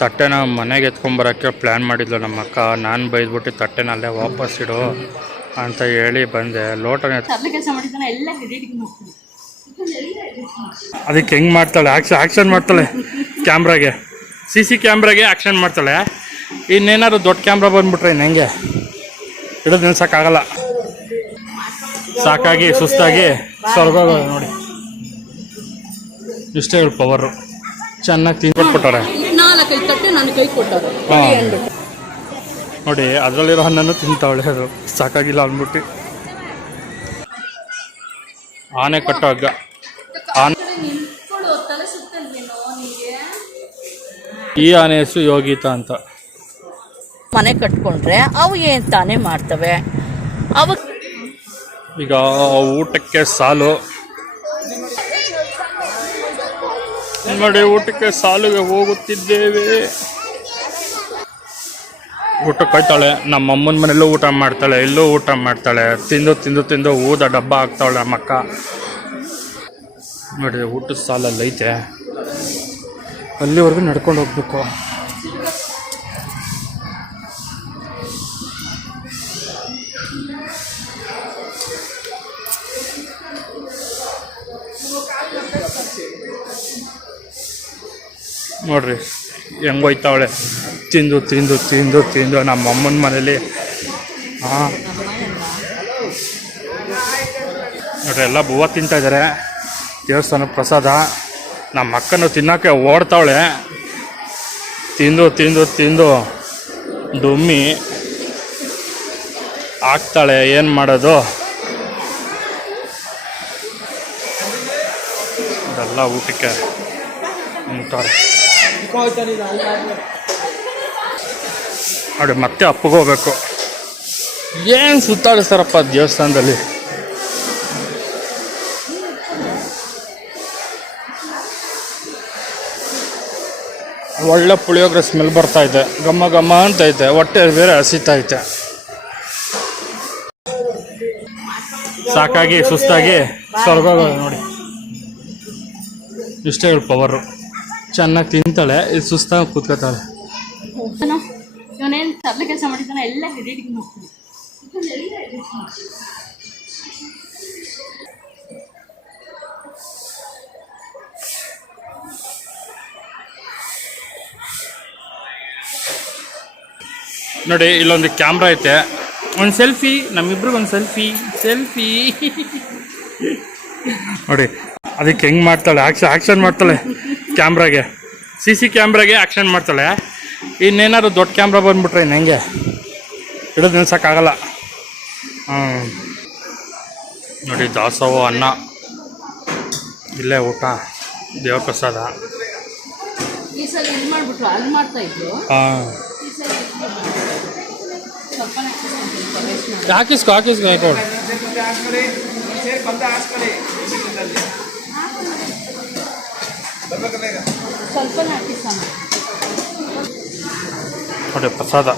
ತಟ್ಟೆನ ಮನೆಗೆ ಎತ್ಕೊಂಬರೋಕ್ಕೆ ಪ್ಲ್ಯಾನ್ ಮಾಡಿದ್ಲು ನಮ್ಮ ಅಕ್ಕ. ನಾನು ಬೈದ್ಬಿಟ್ಟು ತಟ್ಟೆನ ಅಲ್ಲೇ ವಾಪಸ್ ಇಡು ಅಂತ ಹೇಳಿ ಬಂದೆ. ಲೋಟನ ಅದಕ್ಕೆ ಹೆಂಗೆ ಮಾಡ್ತಾಳೆ, ಆ್ಯಕ್ಷನ್ ಮಾಡ್ತಾಳೆ ಕ್ಯಾಮ್ರಾಗೆ, CC ಕ್ಯಾಮ್ರಾಗೆ ಆ್ಯಕ್ಷನ್ ಮಾಡ್ತಾಳೆ. ಇನ್ನೇನಾದ್ರು ದೊಡ್ಡ ಕ್ಯಾಮ್ರಾ ಬಂದ್ಬಿಟ್ರೆ ಇನ್ನು ಹೆಂಗೆ ಇಡೋದು ನಿಲ್ಸೋಕ್ಕಾಗಲ್ಲ. ಸಾಕಾಗಿ ಸುಸ್ತಾಗಿ ಸ್ವರ್ಗೋಗ ನೋಡಿ. ಇಷ್ಟೇ ಪವರು ಚೆನ್ನಾಗಿ ತಿಂದ್ಕೊಟ್ಬಿಟ್ಟಾರೆ. ನೋಡಿ ಅದರಲ್ಲಿರೋ ಹಣ್ಣನ್ನು ತಿಂತಾವಳೆ. ಅದು ಸಾಕಾಗಿಲ್ಲ ಅಂದ್ಬಿಟ್ಟು ಆನೆ ಕಟ್ಟೋ ಹಗ್ಗ. ಈ ಆನೆ ಹೆಸರು ಯೋಗಿತಾ ಅಂತ. ಮನೆ ಕಟ್ಕೊಂಡ್ರೆ ಅವು ಏನ್ ತಾನೇ ಮಾಡ್ತವೆ. ಅವ ಈಗ ಊಟಕ್ಕೆ ಸಾಲು ನೋಡಿ, ಊಟಕ್ಕೆ ಸಾಲುಗೆ ಹೋಗುತ್ತಿದ್ದೇವೆ. ಊಟಕ್ಕೆ ಹೋಯ್ತಾಳೆ. ನಮ್ಮ ಅಮ್ಮನ ಮನೆಯಲ್ಲೂ ಊಟ ಮಾಡ್ತಾಳೆ, ಇಲ್ಲೂ ಊಟ ಮಾಡ್ತಾಳೆ. ತಿಂದು ತಿಂದು ತಿಂದು ಊದ ಡಬ್ಬ ಹಾಕ್ತಾವಳೆ ನಮ್ಮಕ್ಕ. ನೋಡಿ ಊಟದ ಸಾಲಲ್ಲಿ ಐತೆ, ಅಲ್ಲಿವರೆಗೂ ನಡ್ಕೊಂಡು ಹೋಗ್ಬೇಕು. ನೋಡ್ರಿ ಹೆಂಗೋಯ್ತಾವಳೆ ತಿಂದು ತಿಂದು ತಿಂದು ತಿಂದು ನಮ್ಮ ಅಮ್ಮನ ಮನೇಲಿ. ನೋಡ್ರಿ ಎಲ್ಲ ಬೂವ ತಿಂತಾಯಿದ್ದಾರೆ. ದೇವಸ್ಥಾನ ಪ್ರಸಾದ. ನಮ್ಮ ಅಕ್ಕನು ತಿನ್ನೋಕ್ಕೆ ಓಡ್ತಾವಳೆ. ತಿಂದು ತಿಂದು ತಿಂದು ಡುಮ್ಮಿ ಆಗ್ತಾಳೆ. ಏನು ಮಾಡೋದು, ಇದೆಲ್ಲ ಊಟಕ್ಕೆ ಅಂತಾರೆ. ನೋಡಿ ಮತ್ತೆ ಅಪ್ಪಗೆ ಹೋಗ್ಬೇಕು. ಏನು ಸುತ್ತಾಡಿಸ್ತಾರಪ್ಪ ದೇವಸ್ಥಾನದಲ್ಲಿ. ಒಳ್ಳೆ ಪುಳಿಯೋಗರೆ ಸ್ಮೆಲ್ ಬರ್ತೈತೆ, ಘಮ ಘಮ ಅಂತೈತೆ, ಹೊಟ್ಟೆ ಬೇರೆ ಹಸಿತೈತೆ. ಸಾಕಾಗಿ ಸುಸ್ತಾಗಿ ಸ್ವರ್ಗೋಗ ನೋಡಿ. ಇಷ್ಟೇ ಪವರು ಚೆನ್ನಾಗಿ ತಿಂತಾಳೆ. ಇದು ಸುಸ್ತಾಗಿ ಕೂತ್ಕೋತಾಳೆ. ಇವನೇನು ತರಲೆ ಕೆಲಸ ಮಾಡಿದ್ದಾನೆ, ಎಲ್ಲ ಎಡಿಟಿಂಗ್ ಮಾಡ್ತಾನೆ. ನೋಡಿ ಇಲ್ಲೊಂದು ಕ್ಯಾಮ್ರಾ ಐತೆ. ಒಂದು ಸೆಲ್ಫಿ, ನಮ್ಮಿಬ್ರಿಗೊಂದು ಸೆಲ್ಫಿ ನೋಡಿ. ಅದಕ್ಕೆ ಹೆಂಗೆ ಮಾಡ್ತಾಳೆ, ಆ್ಯಕ್ಷನ್ ಮಾಡ್ತಾಳೆ ಕ್ಯಾಮ್ರಾಗೆ, CC ಕ್ಯಾಮ್ರಾಗೆ ಆ್ಯಕ್ಷನ್ ಮಾಡ್ತಾಳೆ. ಇನ್ನೇನಾದ್ರು ದೊಡ್ಡ ಕ್ಯಾಮ್ರಾ ಬಂದ್ಬಿಟ್ರೆ ಇನ್ನು ಹೆಂಗೆ ಇಡೋದು ನಿಲ್ಸೋಕ್ಕಾಗಲ್ಲ. ನೋಡಿ ದಾಸೋಹ ಅನ್ನ, ಇಲ್ಲೇ ಊಟ, ದೇವ್ರ ಪ್ರಸಾದ. ಹಾಕಿಸ್ಕೊ ಹಾಕೋಡು. ನೋಡಿ ಪ್ರಸಾದ.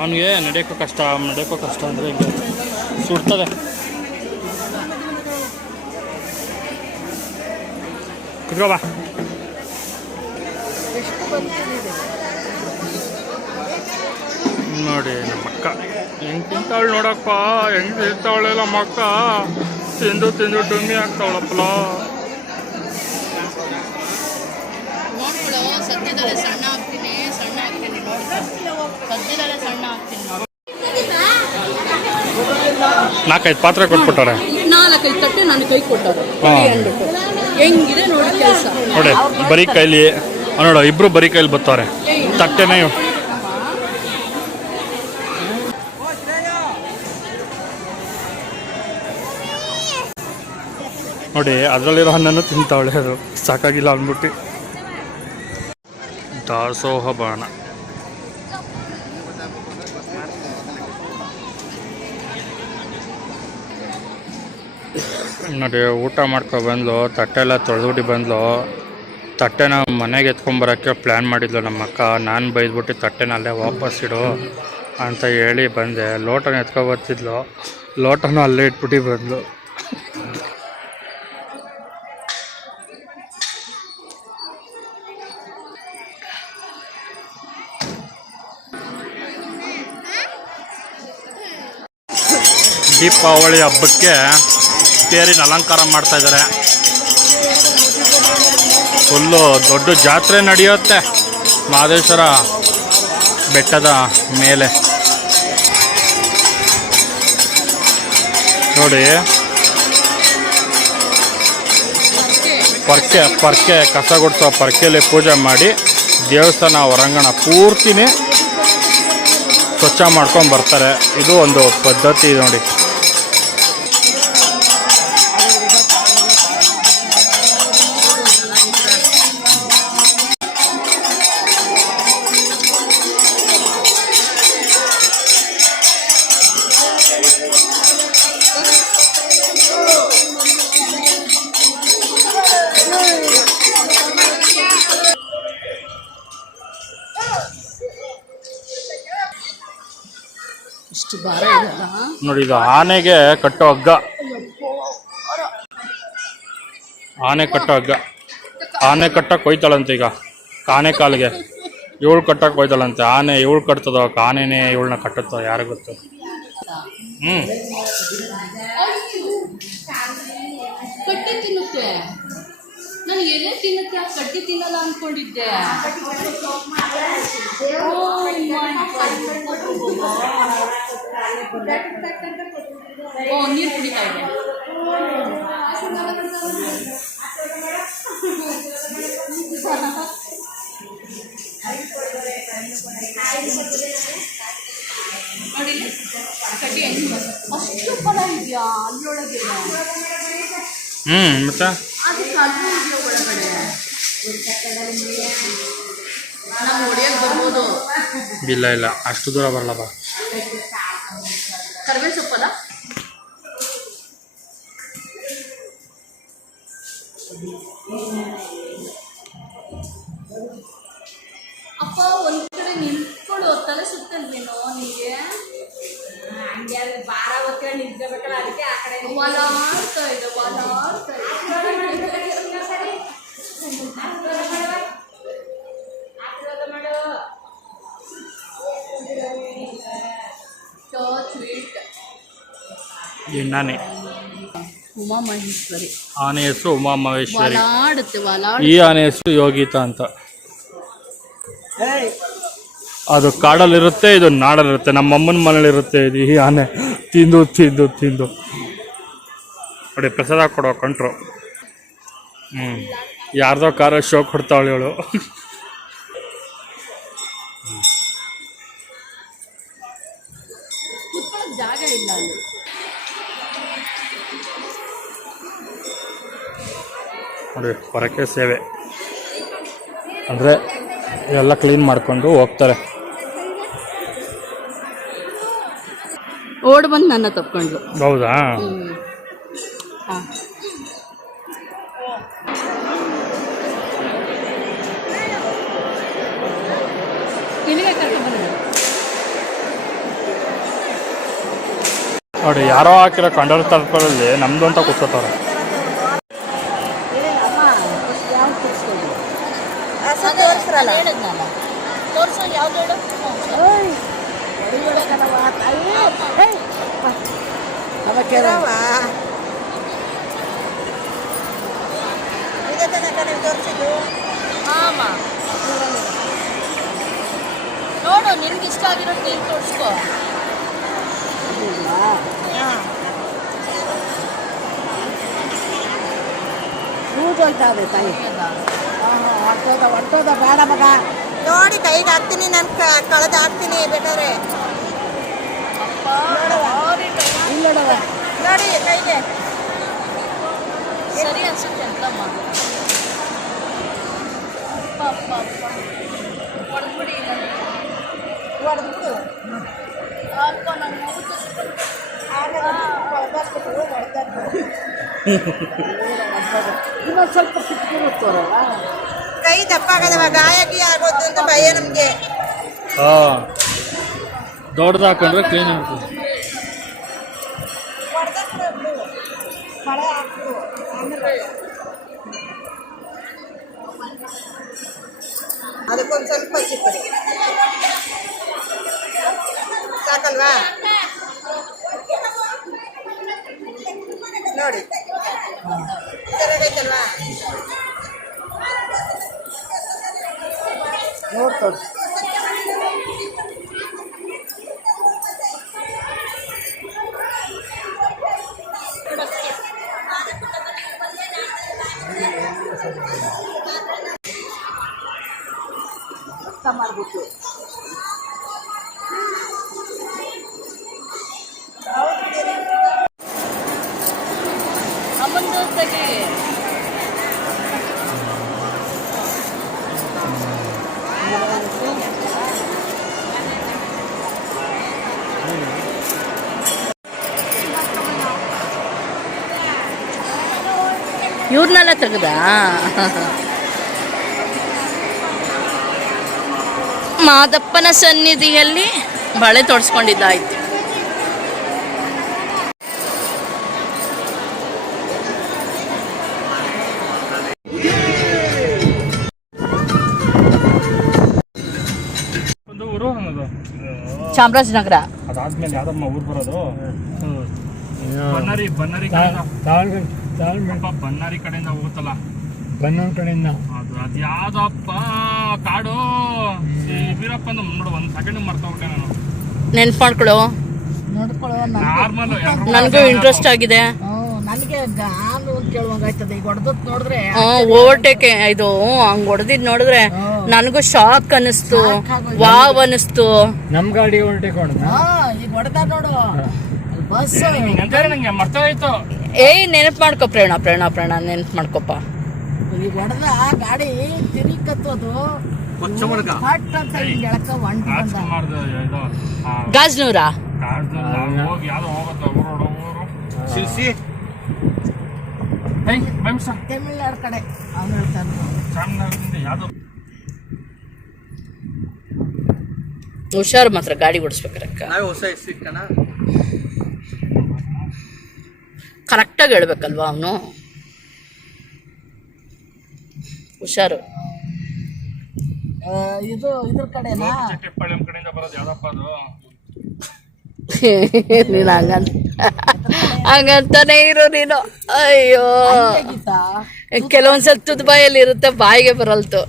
ಅವನಿಗೆ ನಡೆಯೋಕ್ಕೂ ಕಷ್ಟ ಅಂದರೆ ಹಿಂಗೆ ಸುಡ್ತದೆ. ಕುತ್ಕೋ ಬಾ. ನೋಡಿ ನಮ್ಮಕ್ಕ ಹೆಂಗೆ ತಿಂತಾವಳು ನೋಡಪ್ಪ, ಹೆಂಗೆ ತಿಂತಾವಳೆ ನಮ್ಮಕ್ಕ. ತಿಂದು ತಿಂದು ಡುಮ್ಮಿ ಆಗ್ತಾವಳಪ್ಪಲ. ನಾಲ್ಕೈದು ಪಾತ್ರೆ ಕೊಟ್ಬಿಟ್ಟಾರೆ, 4-5 ತಟ್ಟೆ ನನ್ನ ಕೈ ಕೊಟ್ಟಾರೆ. ಹೆಂಗಿದೆ ನೋಡಿ ಕೆಲಸ. ನೋಡಿ ಬರೀ ಕೈಲಿ ನೋಡು, ಇಬ್ರು ಬರೀ ಕೈಲಿ ಬರ್ತಾರೆ. ತಟ್ಟೆನೇ ನೋಡಿ ಅದರಲ್ಲಿರೋ ಹಣ್ಣನ್ನು ತಿಂತಾವಳೆ. ಅದು ಸಾಕಾಗಿಲ್ಲ ಅಂದ್ಬಿಟ್ಟು ದಾಸೋಹ ಬಾಣ. ನೋಡಿ ಊಟ ಮಾಡ್ಕೊ ಬಂದ್ಲು, ತಟ್ಟೆ ಎಲ್ಲ ತೊಳೆದ್ಬಿಟ್ಟು ಬಂದ್ಲು. ತಟ್ಟೆನ ಮನೆಗೆ ಎತ್ಕೊಂಬರೋಕ್ಕೆ ಪ್ಲ್ಯಾನ್ ಮಾಡಿದ್ಲು ನಮ್ಮ ಅಕ್ಕ. ನಾನು ಬೈದ್ಬಿಟ್ಟು ತಟ್ಟೆನ ಅಲ್ಲೇ ವಾಪಸ್ ಇಡು ಅಂತ ಹೇಳಿ ಬಂದೆ. ಲೋಟನ ಎತ್ಕೊಬರ್ತಿದ್ಲು, ಲೋಟನ ಅಲ್ಲೇ ಇಟ್ಬಿಟ್ಟು ಬಂದ್ಲು. ದೀಪಾವಳಿ ಹಬ್ಬಕ್ಕೆ ತೇರಿನ ಅಲಂಕಾರ ಮಾಡ್ತಾಯಿದ್ದಾರೆ. ಫುಲ್ಲು ದೊಡ್ಡ ಜಾತ್ರೆ ನಡೆಯುತ್ತೆ ಮಹದೇಶ್ವರ ಬೆಟ್ಟದ ಮೇಲೆ. ನೋಡಿ ಪರ್ಕೆ ಕಸ ಗುಡಿಸೋ ಪರ್ಕೆಯಲ್ಲಿ ಪೂಜೆ ಮಾಡಿ ದೇವಸ್ಥಾನ ಹೊರಾಂಗಣ ಪೂರ್ತಿನೇ ಸ್ವಚ್ಛ ಮಾಡ್ಕೊಂಡು ಬರ್ತಾರೆ. ಇದು ಒಂದು ಪದ್ಧತಿ ನೋಡಿ. ಇಷ್ಟು ಭಾರ ಇದೆಯಲ್ಲ ನೋಡಿ, ಇದು ಆನೆಗೆ ಕಟ್ಟೋ ಹಗ್ಗ. ಆನೆ ಕಟ್ಟೋ ಹಗ್ಗ. ಆನೆ ಕಟ್ಟಕ್ಕೆ ಹೋಯ್ತಾಳಂತೆ ಈಗ ಆನೆ ಕಾಲಿಗೆ. ಇವಳು ಕಟ್ಟಕ್ಕೆ ಹೋಯ್ತಾಳಂತೆ. ಆನೆ ಇವಳು ಕಟ್ತದೋ ಆನೆನೇ ಇವಳನ್ನ ಕಟ್ಟುತ್ತೋ ಯಾರು ಗೊತ್ತು. ಕಟ್ಟಿ ತಿನ್ನುತ್ತೆ. ನಾನು ಎಲೆ ತಿನ್ನುತ್ತೆ, ಕಟ್ಟಿ ತಿನ್ನಲ್ಲ ಅನ್ಕೊಂಡಿದ್ದೆ. ನೀರು ಕುಡಿತಾ ಇದೆ. ನೋಡಿ ಕಡ್ಡಿ ಅಷ್ಟು ಫಲ ಇದೆಯಾ ಅಲ್ಲೊಳಗೆ. ಮತ್ತೆ ಅದು ಕಲ್ಲು ಇದೆಯಾ ಒಳಗಡೆ. ನಾವು ಹೊಡಿಯಕ್ಕೆ ಬರ್ಬೋದು. ಇಲ್ಲ ಅಷ್ಟು ದೂರ ಬರಲ್ಲಪ್ಪ. ಕರಿಬೇವು ಸೊಪ್ಪಲ್ಲ. ಅಪ್ಪ ಒಂದ್ ಕಡೆ ನಿಂತ್ಕೊಡು, ತಲೆ ಸುತ್ತಲ್ವೇನೋ ನಿಮಗೆ. ಭಾರ ಹೊತ್ಕೊಂಡು ನಿಂತ್ಕೋಬೇಕಲ್ಲ, ಅದಕ್ಕೆ ಆ ಕಡೆ ಒಲಾಡ್ತಾ ಇದೆ. ನಾನೇ ಉಮಾ ಮಹೇಶ್ವರಿ. ಆನೆ ಹೆಸರು ಉಮಾ ಮಹೇಶ್ವರಿ. ಒಲಾಡುತ್ತೆ. ಈ ಆನೆ ಹೆಸರು ಯೋಗಿತಾ ಅಂತ. ಅದು ಕಾಡಲ್ಲಿರುತ್ತೆ, ಇದು ನಾಡಲ್ಲಿರುತ್ತೆ. ನಮ್ಮ ಅಮ್ಮನ ಮನೇಲಿರುತ್ತೆ ಇದು. ಈ ಆನೆ ತಿಂದು ನೋಡಿ ಪ್ರಸಾದ ಕೊಡೋ ಕಂಟ್ರು. ಯಾರ್ದೋ ಕಾರ ಶೋ ಕೊಡ್ತಾವಳು ಇವಳು. ಜಾಗ ಇಲ್ಲ ಅಲ್ಲಿ. ನೋಡಿ ಹೊರಕ್ಕೆ ಸೇವೆ ಅಂದರೆ ಎಲ್ಲ ಕ್ಲೀನ್ ಮಾಡ್ಕೊಂಡು ಹೋಗ್ತಾರೆ. ಓಡ್ ಬಂದು ನನ್ನ ತಪ್ಕೊಂಡ್ರು. ಹೌದಾ? ನೋಡಿ ಯಾರೋ ಹಾಕಿರೋ ಕಂಡಲ್ ತರ್ಪಲ್ಲಿ ನಮ್ದು ಅಂತ ಕೂತ್ಕೋತಾರೆ. ತೋರ್ಸೋ ಯಾವ್ದು ಹೇಳು. ನೋಡು ನಿನ್ಗೆ ಇಷ್ಟ ಆಗಿರೋ ನೀರು ತೋರಿಸ್ಕೋ. ಕೂದೋಯ್ತಾವೆ ತಾಯಿ. ಹೊಟ್ಟೋದ ಬೇಡ ಮಗ. ನೋಡಿ ಕೈಗೆ ಹಾಕ್ತೀನಿ, ನಾನು ಕಳೆದು ಹಾಕ್ತೀನಿ ಬೇಕಾದ್ರೆ. ಇಲ್ಲೋಡವ ನೋಡಿ ಕೈಗೆ ಸರಿ ಅನ್ಸುತ್ತೆ ಅಂತಮ್ಮ. ಹೊಡೆದ್ಬಿಡಿ ಹೊಡೆದ್ಬಿಡು. ಅಪ್ಪ ನಂಗೆ ಹೊಡೆದಾಕ್ಬಿಟ್ಟು ಇನ್ನೊಂದು ಸ್ವಲ್ಪ ಕಿತ್ಕೊಂಡ್ಬರ್ತಾರಲ್ಲ. ಕೈ ದಪ್ಪ ಆಗದವ ಗಾಯಕಿ ಆಗೋದು ಅಂತ ಭಯ ನಮ್ಗೆ. ಹಾಂ ದೊಡ್ಡದು ಹಾಕೊಂಡ್ರೆ ಕ್ಲೀನ್ ಆಗ್ತದೆ. ಅದಕ್ಕೊಂದು ಸ್ವಲ್ಪ ಚಿಕ್ಕಡಿ ಸಾಕಲ್ವಾ ನೋಡಿ ಸರಿಯಾಗೈತಲ್ವಾ ನೋಡ್ತಾರೆ. ಮಾಡ್ಬಿಟ್ಟು ಅಮ್ಮಂದು ತೆಗಿ. ಇವ್ರನ್ನೆಲ್ಲ ತೆಗ್ದಾ? ಮಾದಪ್ಪನ ಸನ್ನಿಧಿಯಲ್ಲಿ ಬಳೆ ತೊಡ್ಸ್ಕೊಂಡಿದ್ದಾಯ್ತು. ಒಂದು ಊರು ಅನ್ನೋದು ಚಾಮರಾಜನಗರ. ಅದಾದ್ಮೇಲೆ ಯಾವ್ದಮ್ಮ ಊರು ಬರೋದು? ಬನ್ನಾರಿ ಬನ್ನಾರಿ ಕಡೆಯಿಂದ ಹೋಗುತ್ತಲ್ಲ, ಬನ್ನೂರು ಕಡೆಯಿಂದ. ಅದು ಯಾವ್ದಪ್ಪ ಕಾಡು ವೀರಪ್ಪ ಅಂತ ನೋಡು. ಒಂದು ಸೆಕೆಂಡ್ ಮರ್ತೋಗ್ಬಿಟ್ಟೆ ನಾನು. ನೆನ್ಪು ಮಾಡ್ಕೊಳ್ಳೋ. ನಾರ್ಮಲ್ ನನಗೂ ಇಂಟ್ರೆಸ್ಟ್ ಆಗಿದೆ. ನನಗೆ ಗಾನು ಕೇಳುವಂಗಾಯ್ತದೆ. ಈಗ ಹೊಡೆದತ್ ನೋಡಿದ್ರೆ ಓವರ್ಟೇಕ್ ಇದು ಹಂಗ್ ಹೊಡೆದಿದ್ ನೋಡಿದ್ರೆ ನನಗೂ ಶಾಕ್ ಅನಿಸ್ತು, ವಾವ್ ಅನಿಸ್ತು. ನಮ್ ಗಾಡಿ ಓವರ್ಟೇಕ್ ಹೊಡೆದ. ಈಗ ಹೊಡೆದ ನೋಡು ಬಸ್. ನಂಗೆ ಮರ್ತೋಯ್ತು. ಏಯ್ ನೆನಪು ಮಾಡ್ಕೊ ಪ್ರೇರಣ, ನೆನಪು ಮಾಡ್ಕೊಪ್ಪ. ಈಗ ಹೊಡೆದ ಗಾಡಿ ತಿರುಗತ್ತದು ಹಟ್ ಅಂತ ಹಿಂಗ್ ಎಳಕ ಹೊಂಟ ಗಾಜ್ನೂರ ಹೋಗಿ ಯಾವ್ದೋ ಹೋಗುತ್ತೆ ಊರು ತಮಿಳ್ನಾಡು ಕಡೆ ಅವ್ನು ಹೇಳ್ತಾನೆ. ಯಾವ್ದೋ ಹುಷಾರು ಮಾತ್ರ ಗಾಡಿ ಓಡಿಸ್ಬೇಕ್ರಕ್ಕ. ಕರೆಕ್ಟಾಗಿ ಹೇಳ್ಬೇಕಲ್ವಾ ಅವನು. ಹುಷಾರು. ಇದು ಇದ್ರ ಕಡೆನಾ ಚಟ್ಟಿಪಾಳ್ಯಂ ಕಡೆಯಿಂದ ಬರೋದು ಯಾವ್ದಪ್ಪ ಅದು? ನೀನು ಹಂಗಂತಾನೆ ಇರು ನೀನು. ಅಯ್ಯೋ ಕೆಲವೊಂದ್ಸಲ ತುದ್ ಬಾಯಲ್ಲಿ ಇರುತ್ತೆ, ಬಾಯಿಗೆ ಬರಲ್ತು.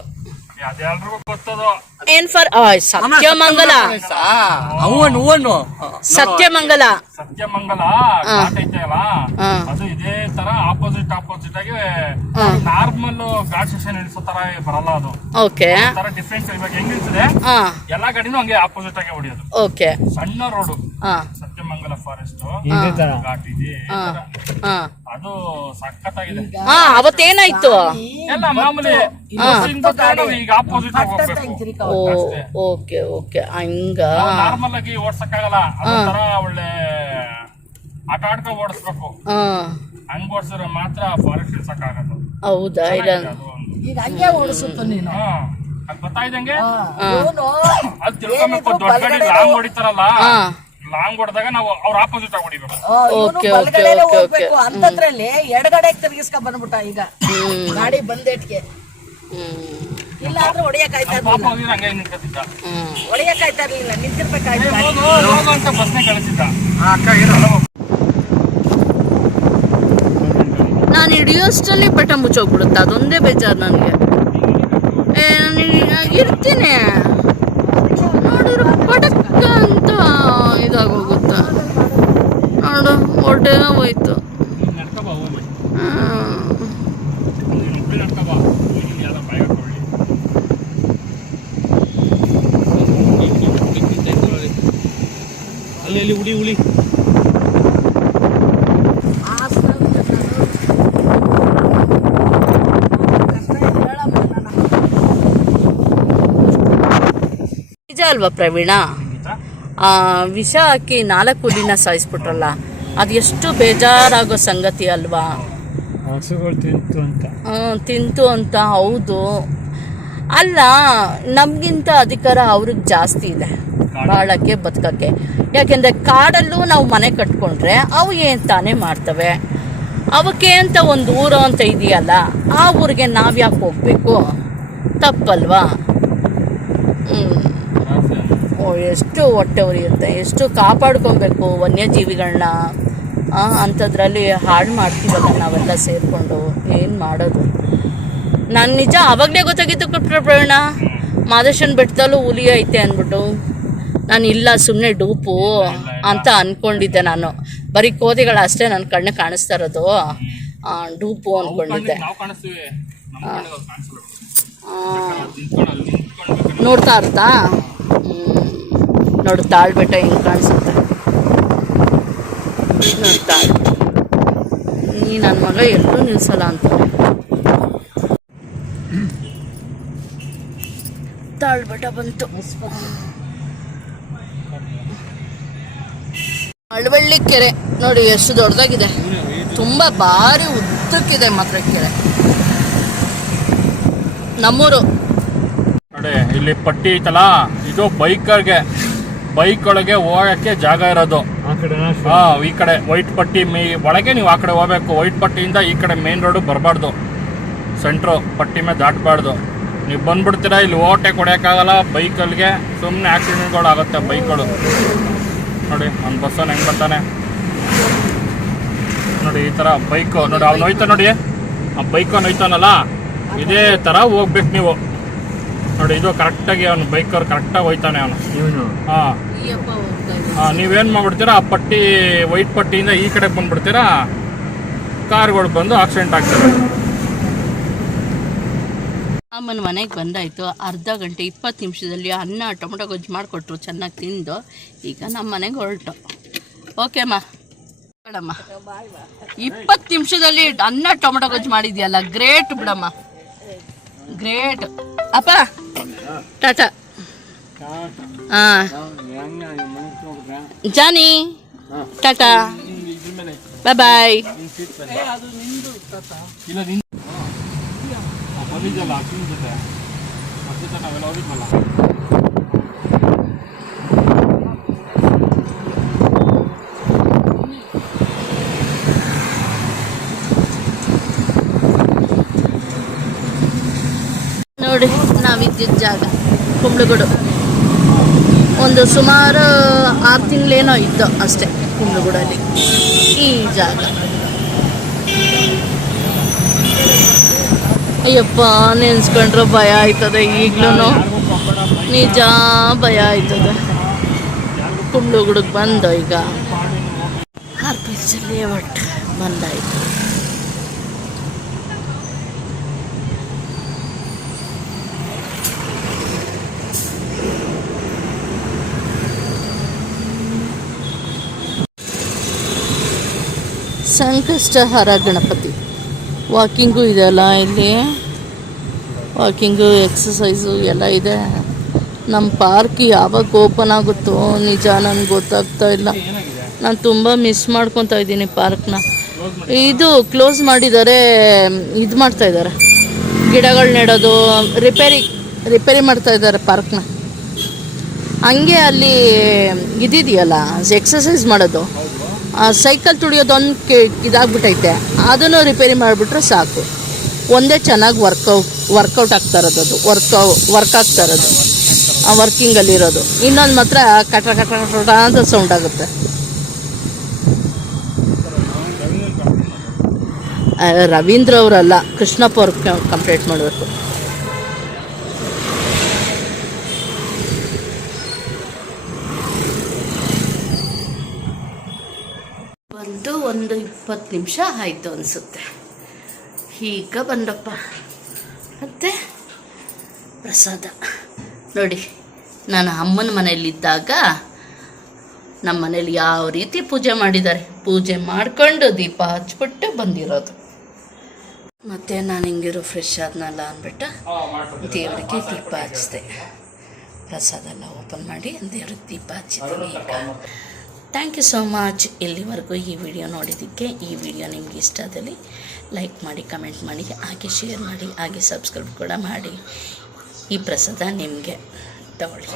ಅದೆಲ್ರಿಗೂ ಗೊತ್ತದು. ಏನ್ ಫಾರ್ ಸತ್ಯಮಂಗಲ. ಸತ್ಯಮಂಗಲ ಘಾಟ್ ಐತೆ ಅಲ್ಲ, ಅದು ಇದೇ ತರ ಆಪೋಸಿಟ್ ಆಗಿ ನಾರ್ಮಲ್ ಘಾಟ್ ಸೆಕ್ಷನ್ ಇಳಿಸೋ ತರ ಬರಲ್ಲ. ಅದು ಓಕೆ ತರ ಡಿಫ್ರೆನ್ಸ್. ಇವಾಗ ಹೆಂಗ್ ಇರ್ತದೆ ಎಲ್ಲಾ ಗಾಡಿನೂ ಹಂಗೆ ಆಪೋಸಿಟ್ ಆಗಿ ಹೊಡಿಯೋದು. ಓಕೆ ಸಣ್ಣ ರೋಡು ಸತ್ಯಮಂಗಲ ಫಾರೆಸ್ಟ್ ಘಾಟ್ ಇದೆ. ಅದು ಸಖತ್ತಾಗಿದೆ. ಅವತ್ತೇನಾಯ್ತು? ಎಲ್ಲ ಮಾಮೂಲಿ ಈಗ ಆಪೋಸಿಟ್ ಓಕೆ ಓಕೆ ಹಂಗ ನಾರ್ಮಲ್ ಆಗಿ ಓಡ್ಸಕ್ಕಾಗಲ್ಲ. ಅದೊಂಥರ ಒಳ್ಳೆ ಆಟ ಆಡ್ಕೊ ಓಡಿಸ್ಬೇಕು. ಹಂಗ್ ಓಡಿಸಿದ್ರೆ ಮಾತ್ರ ಫಾರೆಸ್ಟ್ ಇಳ್ಸಕ್ಕಾಗದು. ಹೌದಾ? ಈಗ ಹಂಗೆ ಓಡಿಸುತ್ತ ನೀನು. ಅದ್ ಗೊತ್ತಾಯ್ದಂಗೆ ಅದ್ ತಿಳ್ಕೊಬೇಕು. ದೊಡ್ಡ ಗಾಡಿ ಲಾಂಗ್ ಹೊಡಿತಾರಲ್ಲ, ಲಾಂಗ್ ಹೊಡೆದಾಗ ನಾವು ಅವ್ರ ಆಪೋಸಿಟ್ ಆಗಿ ಹೊಡಿಬೇಕು. ಅಂತದ್ರಲ್ಲಿ ಎಡಗಡೆ ತಿರ್ಗಿಸ್ಕೊಂಡ್ ಬಂದ್ಬಿಟ್ಟ. ಈಗ ಗಾಡಿ ಬಂದೇಟ್ಗೆ ಇಲ್ಲ ಆದ್ರೆ ಹೊಡಿಯಕಾಯ್ತಾ ಇರ್ಲಿಲ್ಲ, ಹಂಗೆ ನಿಂತ್ಕೊತಿದ್ದ. ಹೊಡಿಯಕಾಯ್ತಾ ಇರ್ಲಿಲ್ಲ, ನಿಂತಿರ್ಬೇಕಾಯ್ತು. ಅಂತ ಬಸ್ನೇ ಕಳಿಸಿದ್ದ. ನಾನು ಹಿಡಿಯೋಷ್ಟರಲ್ಲಿ ಪಟ ಮುಚ್ಚೋಗ್ಬಿಡುತ್ತೆ. ಅದೊಂದೇ ಬೇಜಾರು ನನಗೆ. ಇರ್ತೀನಿ ನೋಡಿದ್ರೆ ಪಟಕ್ಕ ಅಂತ ಇದಾಗೋಗುತ್ತ ನೋಡು. ಹೊಟ್ಟೆ ಹೋಯ್ತು. ಅಲ್ಲಿ ಉಳಿ ನಿಜ ಅಲ್ವಾ ಪ್ರವೀಣ? ವಿಷ ಹಾಕಿ 4 ಹುಲಿನ ಸಾಯಿಸ್ಬಿಟ್ರಲ್ಲ, ಅದು ಎಷ್ಟು ಬೇಜಾರಾಗೋ ಸಂಗತಿ ಅಲ್ವಾ? ಹಸುಗಳು ತಿಂತು ಅಂತ. ಹೌದು, ಅಲ್ಲ ನಮಗಿಂತ ಅಧಿಕಾರ ಅವ್ರಿಗೆ ಜಾಸ್ತಿ ಇದೆ ಬಾಳಕ್ಕೆ ಬದುಕಕ್ಕೆ. ಯಾಕೆಂದರೆ ಕಾಡಲ್ಲೂ ನಾವು ಮನೆ ಕಟ್ಕೊಂಡ್ರೆ ಅವು ಏನು ತಾನೇ ಮಾಡ್ತವೆ. ಅವಕ್ಕೆ ಅಂತ ಒಂದು ಊರು ಅಂತ ಇದೆಯಲ್ಲ, ಆ ಊರಿಗೆ ನಾವು ಯಾಕೆ ಹೋಗ್ಬೇಕು? ತಪ್ಪಲ್ವಾ? ಎಷ್ಟು ಹೊಟ್ಟೆ ಉರಿಯುತ್ತೆ, ಎಷ್ಟು ಕಾಪಾಡ್ಕೊಬೇಕು ವನ್ಯಜೀವಿಗಳನ್ನ. ಅಂಥದ್ರಲ್ಲಿ ಹಾಳು ಮಾಡ್ತೀವಲ್ಲ ನಾವೆಲ್ಲ ಸೇರಿಕೊಂಡು. ಏನು ಮಾಡೋದು? ನಾನು ನಿಜ ಆವಾಗಲೇ ಗೊತ್ತಾಗಿತ್ತು ಪ್ರವೀಣ, ಮಾದೇಶನ ಬೆಟ್ಟದಲ್ಲೂ ಹುಲಿ ಐತೆ ಅಂದ್ಬಿಟ್ಟು. ನಾನು ಇಲ್ಲ ಸುಮ್ಮನೆ ಡೂಪು ಅಂತ ಅಂದ್ಕೊಂಡಿದ್ದೆ. ನಾನು ಬರೀ ಕೋತಿಗಳು ಅಷ್ಟೇ ನನ್ನ ಕಣ್ಣು ಕಾಣಿಸ್ತಾ ಇರೋದು, ಡೂಪು ಅಂದ್ಕೊಂಡಿದ್ದೆ. ನೋಡ್ತಾ ಇರ್ತಾ ನೋಡು ತಾಳ್ಬೆಟ್ಟ ಹೆಂಗೆ ಕಾಣಿಸುತ್ತೆ. ನೋಡ್ತಾ ನೀ ನನ್ನ ಮಗ ಎಲ್ಲೂ ನಿಲ್ಸಲ್ಲ ಅಂತಾರೆ. ತಾಳ್ಬೆಟ್ಟ ಬಂತು. ಅಳವಳ್ಳಿ ಕೆರೆ ನೋಡಿ ಎಷ್ಟು ದೊಡ್ಡದಾಗಿದೆ. ತುಂಬ ಭಾರಿ ಉದ್ದಕ್ಕಿದೆ ಮಾತ್ರ ಕೆರೆ. ನಮ್ಮೂರು ನೋಡಿ, ಇಲ್ಲಿ ಪಟ್ಟಿ ಐತಲ್ಲ, ಇದು ಬೈಕ್ ಒಳಗೆ ಹೋಗಕ್ಕೆ ಜಾಗ ಇರೋದು. ಈ ಕಡೆ ವೈಟ್ ಪಟ್ಟಿ ಒಳಗೆ ನೀವು ಆ ಕಡೆ ಹೋಗ್ಬೇಕು. ವೈಟ್ ಪಟ್ಟಿಯಿಂದ ಈ ಕಡೆ ಮೇನ್ ರೋಡು ಬರಬಾರ್ದು, ಸೆಂಟ್ರು ಪಟ್ಟಿ ಮೇಲೆ ದಾಟಬಾರ್ದು. ನೀವು ಬಂದ್ಬಿಡ್ತೀರಾ, ಇಲ್ಲಿ ಓಟೆ ಕೊಡೋಕ್ಕಾಗಲ್ಲ ಬೈಕಲ್ಲಿಗೆ. ಸುಮ್ಮನೆ ಆಕ್ಸಿಡೆಂಟ್ಗಳು ಆಗುತ್ತೆ ಬೈಕ್ಗಳು. ನೋಡಿ ಒಂದು ಬಸ್ಸನ್ನು ಹೆಂಗೆ ಬರ್ತಾನೆ ನೋಡಿ, ಈ ಥರ ಬೈಕು ನೋಡಿ, ಅವ್ನು ಹೋಯ್ತಾ ನೋಡಿ, ಆ ಬೈಕನ್ನು ಹೋಯ್ತಾನಲ್ಲ, ಇದೇ ಥರ ಹೋಗ್ಬೇಕು ನೀವು. ನೋಡಿ, ಇದು ಕರೆಕ್ಟಾಗಿ ಅವನು ಬೈಕವ್ರು ಕರೆಕ್ಟಾಗಿ ಹೋಯ್ತಾನೆ ಅವನು. ನೀವೇನು ಮಾಡ್ಬಿಡ್ತೀರಾ, ಆ ಪಟ್ಟಿ ವೈಟ್ ಪಟ್ಟಿಯಿಂದ ಈ ಕಡೆ ಬಂದ್ಬಿಡ್ತೀರಾ, ಕಾರ್ಗಳು ಬಂದು ಆಕ್ಸಿಡೆಂಟ್ ಆಗ್ತವೆ. ಅಮ್ಮನ ಮನೆಗೆ ಬಂದಾಯಿತು. ಅರ್ಧ ಗಂಟೆ 20 ನಿಮಿಷದಲ್ಲಿ ಅನ್ನ ಟೊಮೊಟೊ ಗೊಜ್ಜು ಮಾಡಿಕೊಟ್ರು, ಚೆನ್ನಾಗಿ ತಿಂದು. ಈಗ ನಮ್ಮ ಮನೆಗೆ ಹೊರಟು. ಓಕೆ ಅಮ್ಮ, ಬೇಡಮ್ಮ, 20 ನಿಮಿಷದಲ್ಲಿ ಅನ್ನ ಟೊಮೊಟೊ ಗೊಜ್ಜು ಮಾಡಿದ್ಯಲ್ಲ, ಗ್ರೇಟ್ ಬಿಡಮ್ಮ, ಗ್ರೇಟ್. ಅಪ್ಪ ಟಾಟಾ. ಜಾನಿ ಟಾಟಾ, ಬಾಯ್ ಬಾಯ್. ನೋಡಿ, ನಾವಿದ್ದಿದ್ದ ಜಾಗ ಕುಂಬ್ಳಗೂಡು. ಒಂದು ಸುಮಾರು 6 ತಿಂಗಳೇನೋ ಇತ್ತು ಅಷ್ಟೇ ಕುಂಬ್ಳಗೂಡಲ್ಲಿ ಈ ಜಾಗ. ಅಯ್ಯಪ್ಪ, ನೆನ್ಸ್ಕೊಂಡ್ರೆ ಭಯ ಆಯ್ತದೆ ಈಗಲೂ. ನಿಜ ಭಯ ಆಯ್ತದೆ. ಕುಂಬ್ಳಗೂಡಿಗೆ ಬಂದು ಈಗ ಆರ್ಪಿಸಲ್ಲಿ ಒಟ್ಟು ಬಂದಾಯ್ತು. ಸಂಕಷ್ಟಹರ ಗಣಪತಿ. ವಾಕಿಂಗು ಇದೆಯಲ್ಲ ಇಲ್ಲಿ, ವಾಕಿಂಗು ಎಕ್ಸಸೈಸು ಎಲ್ಲ ಇದೆ. ನಮ್ಮ ಪಾರ್ಕ್ ಯಾವಾಗ ಓಪನ್ ಆಗುತ್ತೋ ನಿಜ ನನಗೆ ಗೊತ್ತಾಗ್ತಾ ಇಲ್ಲ. ನಾನು ತುಂಬ ಮಿಸ್ ಮಾಡ್ಕೊತಾ ಇದ್ದೀನಿ ಪಾರ್ಕ್ನ. ಇದು ಕ್ಲೋಸ್ ಮಾಡಿದ್ದಾರೆ, ಇದು ಮಾಡ್ತಾಯಿದ್ದಾರೆ, ಗಿಡಗಳು ನೆಡೋದು, ರಿಪೇರಿ ಮಾಡ್ತಾಯಿದ್ದಾರೆ ಪಾರ್ಕ್ನ. ಹಂಗೆ ಅಲ್ಲಿ ಇದಿದೆಯಲ್ಲ ಎಕ್ಸಸೈಸ್ ಮಾಡೋದು, ಸೈಕಲ್ ತುಳಿಯೋದು ಒಂದು ಇದಾಗ್ಬಿಟ್ಟೈತೆ. ಅದನ್ನು ರಿಪೇರಿ ಮಾಡಿಬಿಟ್ರೆ ಸಾಕು. ಒಂದೇ ಚೆನ್ನಾಗಿ ವರ್ಕೌಟ್ ಆಗ್ತಾ ಇರೋದು, ಅದು ವರ್ಕ್ ಆಗ್ತಾ ಇರೋದು, ಆ ವರ್ಕಿಂಗಲ್ಲಿರೋದು. ಇನ್ನೊಂದು ಮಾತ್ರ ಕಟ್ರ ಕಟ್ರ ಕಟ್ರ ಅಂತ ಸೌಂಡ್ ಆಗುತ್ತೆ. ರವೀಂದ್ರ ಅವರಲ್ಲ, ಕೃಷ್ಣಪ್ಪ ಅವ್ರಿಗೆ ಕಂಪ್ಲೇಂಟ್ ಮಾಡಬೇಕು. ಒಂದು 20 ನಿಮಿಷ ಆಯಿತು ಅನಿಸುತ್ತೆ. ಈಗ ಬಂದಪ್ಪ. ಮತ್ತು ಪ್ರಸಾದ ನೋಡಿ, ನಾನು ಅಮ್ಮನ ಮನೆಯಲ್ಲಿದ್ದಾಗ ನಮ್ಮ ಮನೇಲಿ ಯಾವ ರೀತಿ ಪೂಜೆ ಮಾಡಿದ್ದಾರೆ, ಪೂಜೆ ಮಾಡ್ಕೊಂಡು ದೀಪ ಹಚ್ಬಿಟ್ಟು ಬಂದಿರೋದು. ಮತ್ತು ನಾನು ಹಿಂಗಿರೋ ಫ್ರೆಶ್ ಆದ್ನಲ್ಲ ಅಂದ್ಬಿಟ್ಟು ದೇವರಿಗೆ ದೀಪ ಹಚ್ಚಿದೆ. ಪ್ರಸಾದ ಎಲ್ಲ ಓಪನ್ ಮಾಡಿ ದೇವ್ರಿಗೆ ದೀಪ ಹಚ್ಚಿದ್ದೀನಿ. ಈಗ ಥ್ಯಾಂಕ್ ಯು ಸೋ ಮಚ್. ಇಲ್ಲಿವರೆಗೂ ಈ ವಿಡಿಯೋ ನೋಡಿದ್ದಕ್ಕೆ. ಈ ವಿಡಿಯೋ ನಿಮ್ಗೆ ಇಷ್ಟ ಆದಲ್ಲಿ ಲೈಕ್ ಮಾಡಿ, ಕಮೆಂಟ್ ಮಾಡಿ, ಹಾಗೆ ಶೇರ್ ಮಾಡಿ, ಹಾಗೆ ಸಬ್ಸ್ಕ್ರೈಬ್ ಕೂಡ ಮಾಡಿ. ಈ ಪ್ರಸಾದ ನಿಮಗೆ ತಗೊಳ್ಳಿ.